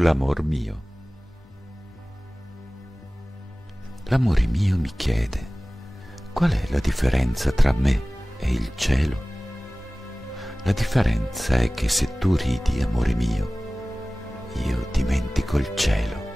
l'amor mio. L'amore mio mi chiede: qual è la differenza tra me e il cielo? La differenza è che se tu ridi, amore mio, io dimentico il cielo.